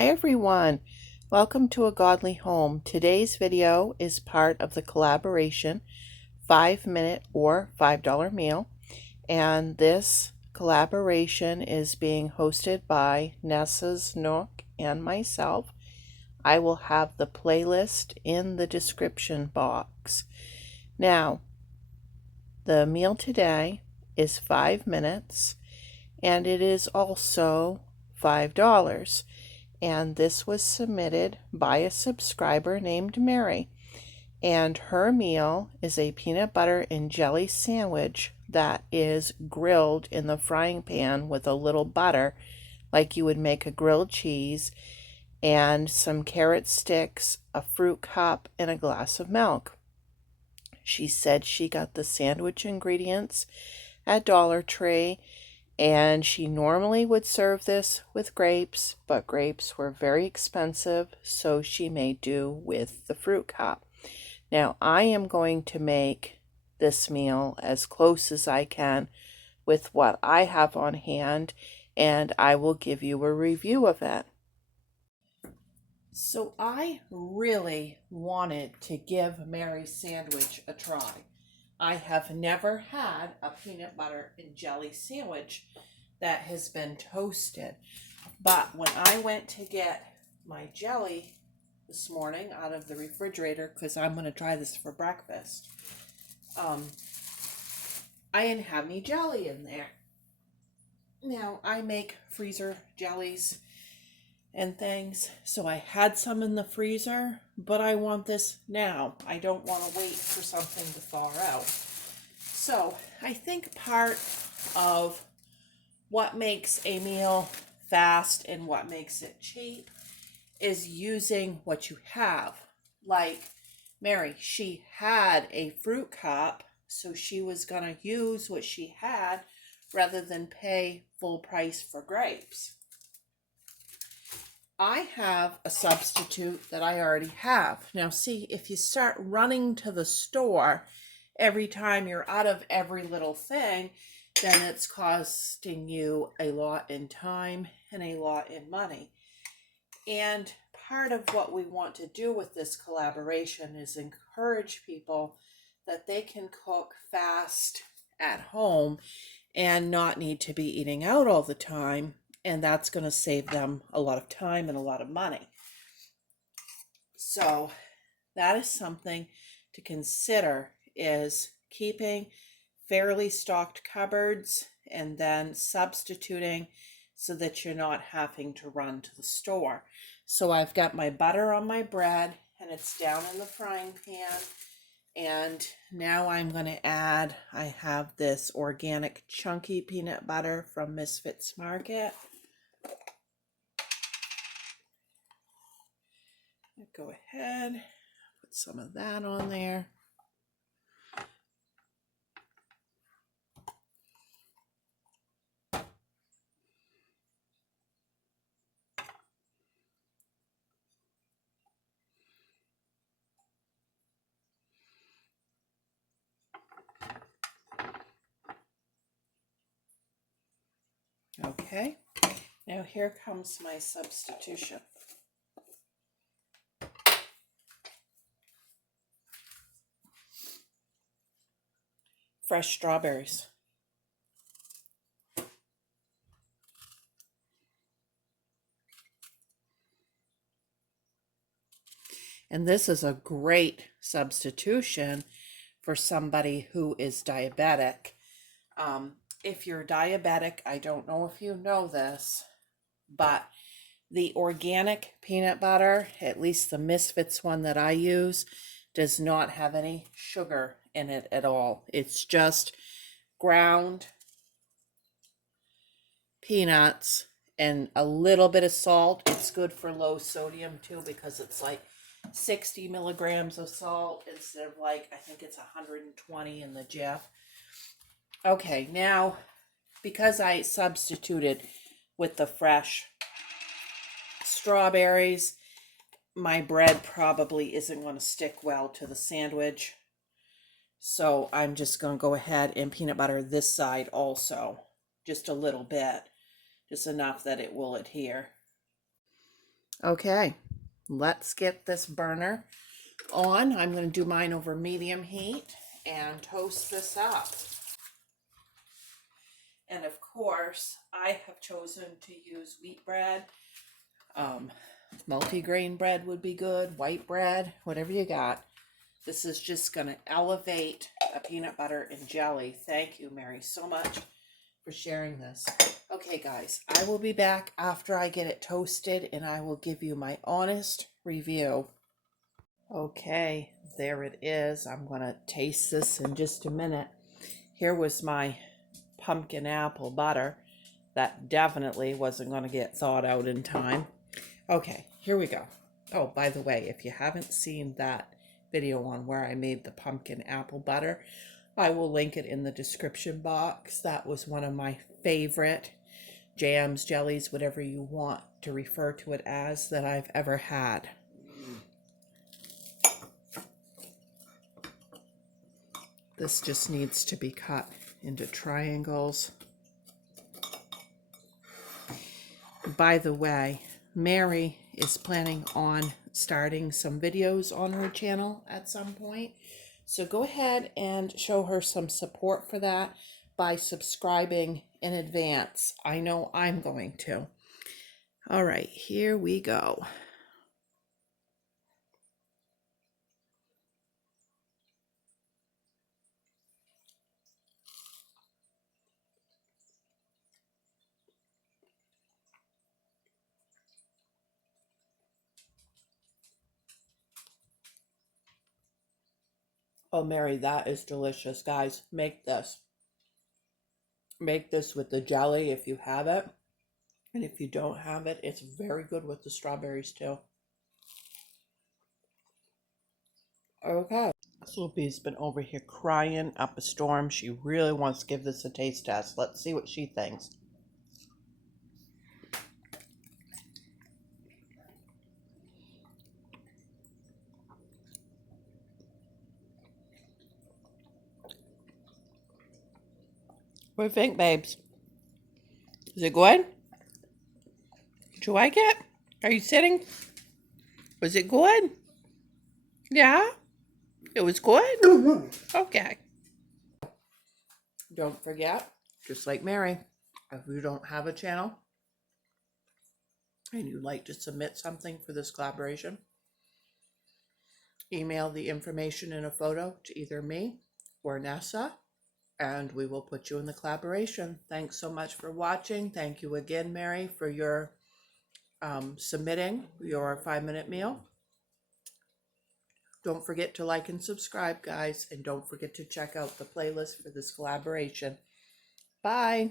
Hi everyone, welcome to A Godly Home. Today's video is part of the collaboration 5-minute or $5 meal, and this collaboration is being hosted by Nessa's Nook and myself. I will have the playlist in the description box. Now, the meal today is 5 minutes and it is also $5. And this was submitted by a subscriber named Mary. And her meal is a peanut butter and jelly sandwich that is grilled in the frying pan with a little butter, like you would make a grilled cheese, and some carrot sticks, a fruit cup, and a glass of milk. She said she got the sandwich ingredients at Dollar Tree, and she normally would serve this with grapes, but grapes were very expensive, so she made do with the fruit cup. Now, I am going to make this meal as close as I can with what I have on hand, and I will give you a review of it. So I really wanted to give Mary's sandwich a try. I have never had a peanut butter and jelly sandwich that has been toasted. But when I went to get my jelly this morning out of the refrigerator, because I'm going to try this for breakfast, I didn't have any jelly in there. Now, I make freezer jellies and things, so I had some in the freezer, but I want this now. I don't want to wait for something to thaw out. So I think part of what makes a meal fast and what makes it cheap is using what you have. Like Mary, she had a fruit cup, so she was going to use what she had rather than pay full price for grapes. I have a substitute that I already have. Now see, if you start running to the store every time you're out of every little thing, then it's costing you a lot in time and a lot in money. And part of what we want to do with this collaboration is encourage people that they can cook fast at home and not need to be eating out all the time. And that's going to save them a lot of time and a lot of money. So that is something to consider, is keeping fairly stocked cupboards and then substituting so that you're not having to run to the store. So I've got my butter on my bread and it's down in the frying pan. And now I'm going to add, I have this organic chunky peanut butter from Misfits Market. Go ahead, put some of that on there. Okay, now here comes my substitution. Fresh strawberries. And this is a great substitution for somebody who is diabetic. If you're diabetic, I don't know if you know this, but the organic peanut butter, at least the Misfits one that I use, does not have any sugar in it at all. It's just ground peanuts and a little bit of salt. It's good for low sodium too, because it's like 60 milligrams of salt instead of like, I think it's 120 in the Jif. Okay, now because I substituted with the fresh strawberries, my bread probably isn't going to stick well to the sandwich. So I'm just going to go ahead and peanut butter this side also, just a little bit, just enough that it will adhere. Okay, let's get this burner on. I'm going to do mine over medium heat and toast this up. And of course, I have chosen to use wheat bread. Multi-grain bread would be good, white bread, whatever you got. This is just going to elevate a peanut butter and jelly. Thank you, Mary, so much for sharing this. Okay, guys, I will be back after I get it toasted and I will give you my honest review. Okay, there it is. I'm going to taste this in just a minute. Here was my pumpkin apple butter. That definitely wasn't going to get thawed out in time. Okay, here we go. Oh, by the way, if you haven't seen that video on where I made the pumpkin apple butter, I will link it in the description box. That was one of my favorite jams, jellies, whatever you want to refer to it as, that I've ever had. This just needs to be cut into triangles. By the way, Mary is planning on starting some videos on her channel at some point. So go ahead and show her some support for that by subscribing in advance. I know I'm going to. All right, here we go. Oh, Mary, that is delicious. Guys, make this. Make this with the jelly if you have it. And if you don't have it, it's very good with the strawberries too. Okay. Sloopy's been over here crying up a storm. She really wants to give this a taste test. Let's see what she thinks. What do you think, babes? Is it good? Did you like it? Are you sitting? Was it good? Yeah? It was good? Okay. Don't forget, just like Mary, if you don't have a channel and you'd like to submit something for this collaboration, email the information in a photo to either me or Nessa, and we will put you in the collaboration. Thanks so much for watching. Thank you again, Mary, for your submitting your 5-minute meal. Don't forget to like and subscribe, guys, and don't forget to check out the playlist for this collaboration. Bye.